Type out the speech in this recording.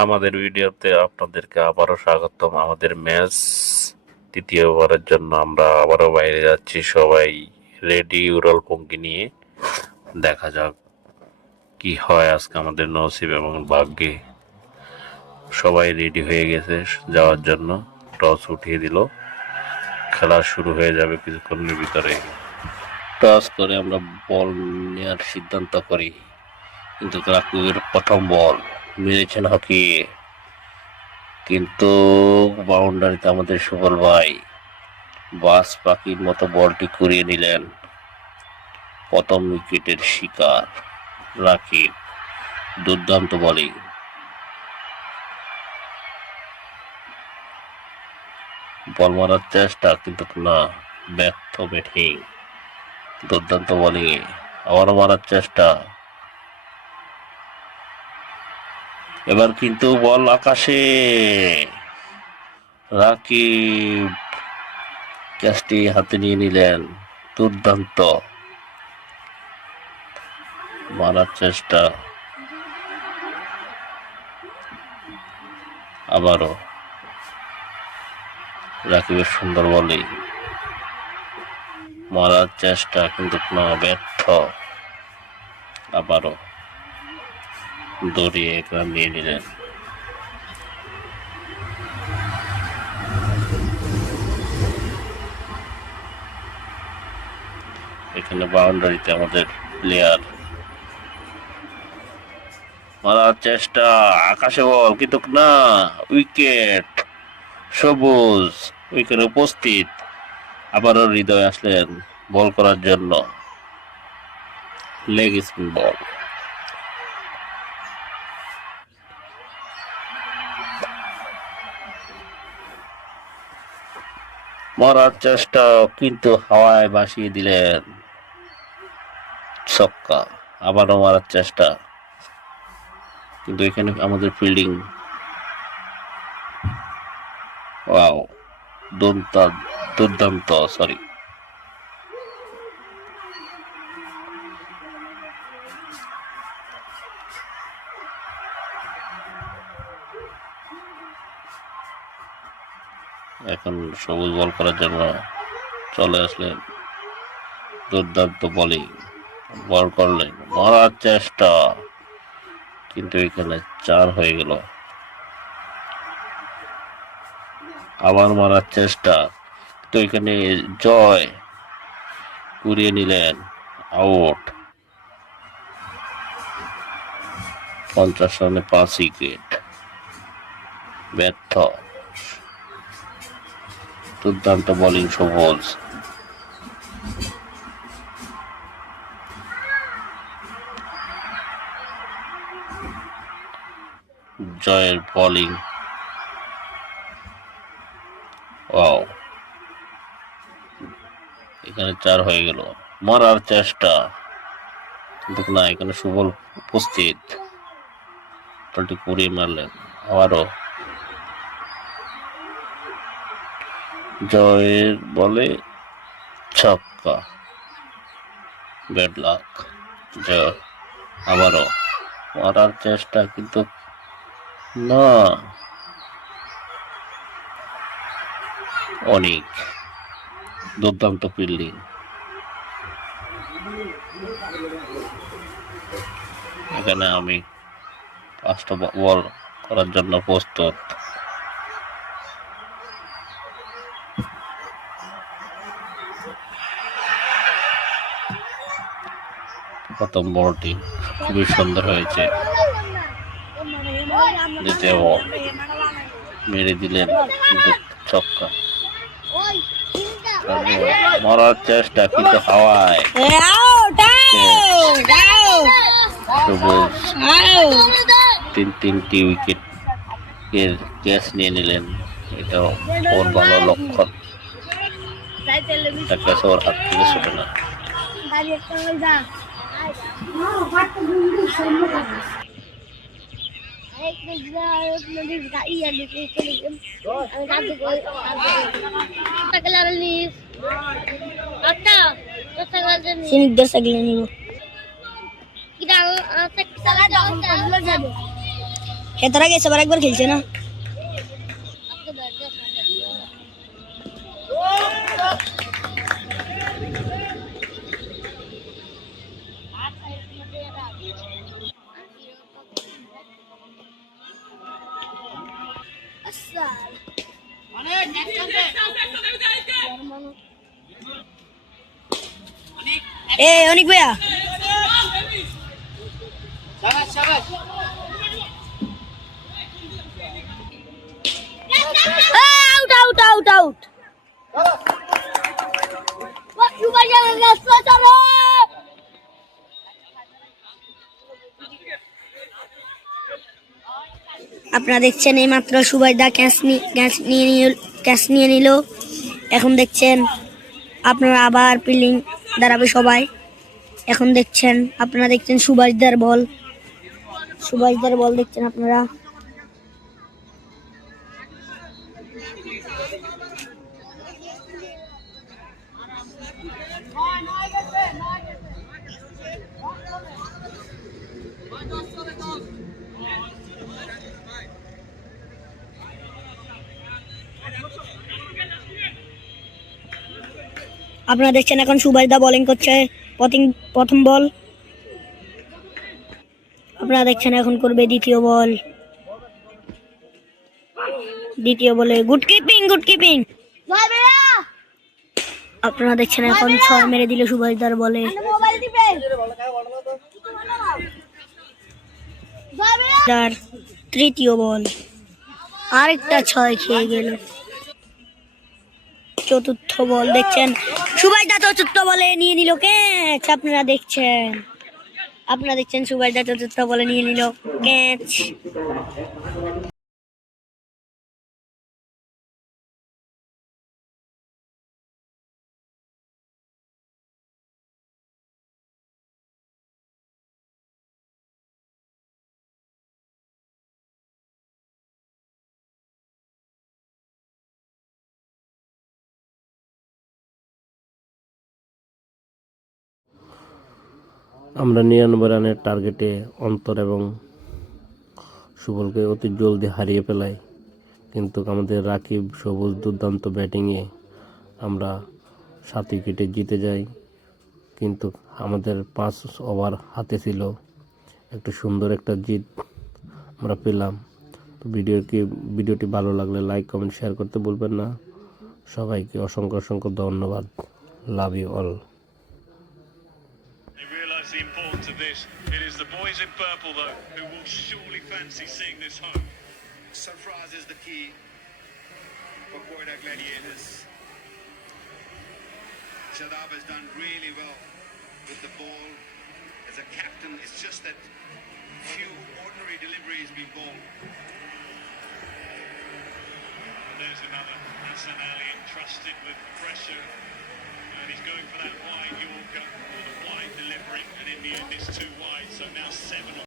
আমাদের ভিডিওতে আপনাদেরকে আবারও স্বাগতম। আমাদের ম্যাচ তৃতীয়বারের জন্য আমরা আবারও বাইরে যাচ্ছি, সবাই রেডি উড়াল পঙ্কি নিয়ে। দেখা যাক কি হয় আজকে আমাদের নসিব এবং ভাগ্যে। সবাই রেডি হয়ে গেছে যাওয়ার জন্য। টস উঠিয়ে দিল, খেলা শুরু হয়ে যাবে কিছুক্ষণের ভিতরে। টস করে আমরা বল নেওয়ার সিদ্ধান্ত করি, কিন্তু রাকিবের প্রথম বল মেরেছেন হকি, কিন্তু বাউন্ডারিতে আমাদের সুবল ভাই বাস পাখির মতো বলটি কুড়িয়ে নিলেন। প্রথম উইকেটের শিকার রাকিব। দুর্দান্ত বোলিং। বল মারার চেষ্টা, কিন্তু না, ব্যর্থ ব্যাটিং। দুর্দান্ত বোলিং, আবারও মারার চেষ্টা, এবার কিন্তু বল আকাশে। রাকিব ক্যাচটি হাতে নিয়ে নিলেন। দুর্দান্ত মারার চেষ্টা, আবারও রাকিবের সুন্দর বোলিং, মারার চেষ্টা, কিন্তু না, ব্যর্থ। আবারও দৌড়িয়ে 1 রান নিয়ে নিলেন। এখানে বাউন্ডারিতে আমাদের প্লেয়ার, মারার চেষ্টা, আকাশে বল, কিন্তু না, উইকেট। সবুজ উইকেটে উপস্থিত। আবারও হৃদয় আসলেন বল করার জন্য। লেগ স্পিন বল, মারার চেষ্টা, কিন্তু হাওয়ায় ভাসিয়ে দিলেন। ছক্কা। আবারও মারার চেষ্টা, কিন্তু এখানে আমাদের ফিল্ডিং, ওয়াও, দুর্দান্ত, সরি। এখন সবুজ বল করার জন্য চলে আসলেন। দুর্দান্ত বোলিং, বল করলেন, মারার চেষ্টা, কিন্তু এখানে 4 হয়ে গেল। আবার মারার চেষ্টা, তো এখানে জয় কুড়িয়ে নিলেন। আউট। 50 রানে 5 উইকেট। ব্যর্থ। দুর্দান্ত বোলিং সবুজ। জয়ের বোলিং, ওয়াও, এখানে 4 হয়ে গেল। মারার চেষ্টা, কিন্তু না, এখানে সুবল উপস্থিত। বলটি কুড়িয়ে মারলেন। আবারও জয়ের বলে ছক্কা। Bad luck. জয় আবারও মারার চেষ্টা, কিন্তু না, অনেক দুর্দান্ত ফিল্ডিং। এখানে আমি 5টা বল করার জন্য প্রস্তুত। প্রথম বলটি খুবই সুন্দর হয়েছে। দ্বিতীয় বল মেরে দিলেন, কিন্তু ছক্কা। মারার চেষ্টা, কিন্তু হাওয়ায়। সবুজ 3টি উইকেট এর ক্যাচ নিয়ে নিলেন। এটাও ওর ভালো লক্ষণ। ক্যাচ ওর হাত থেকে ছুটে না। তারা গেছে আবার একবার খেলছে না। অনেক ভাইয়া আউট আউট আউট আউট। আপনারা দেখছেন এই মাত্র সুবাইদা ক্যাচ নিয়ে নিল। এখন দেখছেন আপনারা আবার ফিল্ডিং দাঁড়াবে সবাই। এখন দেখছেন আপনারা দেখছেন সুভাষদার বল দেখছেন আপনারা। আপনারা দেখছেন এখন সুভাষদা বোলিং করছে প্রথম বল। আপনারা দেখছেন এখন করবে দ্বিতীয় বলে গুড কিপিং। আপনারা দেখছেন এখন 6 মেরে দিল সুভাষদার বলে। তার তৃতীয় বল, আরেকটা 6 খেয়ে গেল। চতুর্থ বল দেখছেন সুভাষদা চতুর্থ বলে নিয়ে নিল ক্যাচ। আপনারা দেখছেন সুভাষদা চতুর্থ বলে নিয়ে নিল ক্যাচ। আমরা 99 রানের টার্গেটে অন্তর এবং সুবলকে অতি জলদি হারিয়ে ফেলাই, কিন্তু আমাদের রাকিব সবুজ দুর্দান্ত ব্যাটিংয়ে আমরা 7 উইকেটে জিতে যাই। কিন্তু আমাদের 5 ওভার হাতে ছিল, একটা সুন্দর একটা জিত আমরা পেলাম। তো ভিডিওটি ভালো লাগলে লাইক কমেন্ট শেয়ার করতে ভুলবেন না। সবাইকে অসংখ্য ধন্যবাদ। Love you all. They realise the importance of this. It is the boys in purple, though, who will surely fancy seeing this home. Surprise is the key for Quetta Gladiators. Shadab has done really well with the ball as a captain. It's just that few ordinary deliveries being bowled. And there's another Hassan Ali entrusted with pressure. And he's going for that wide Yorker, or the wide delivery, and in the end it's too wide, so now 7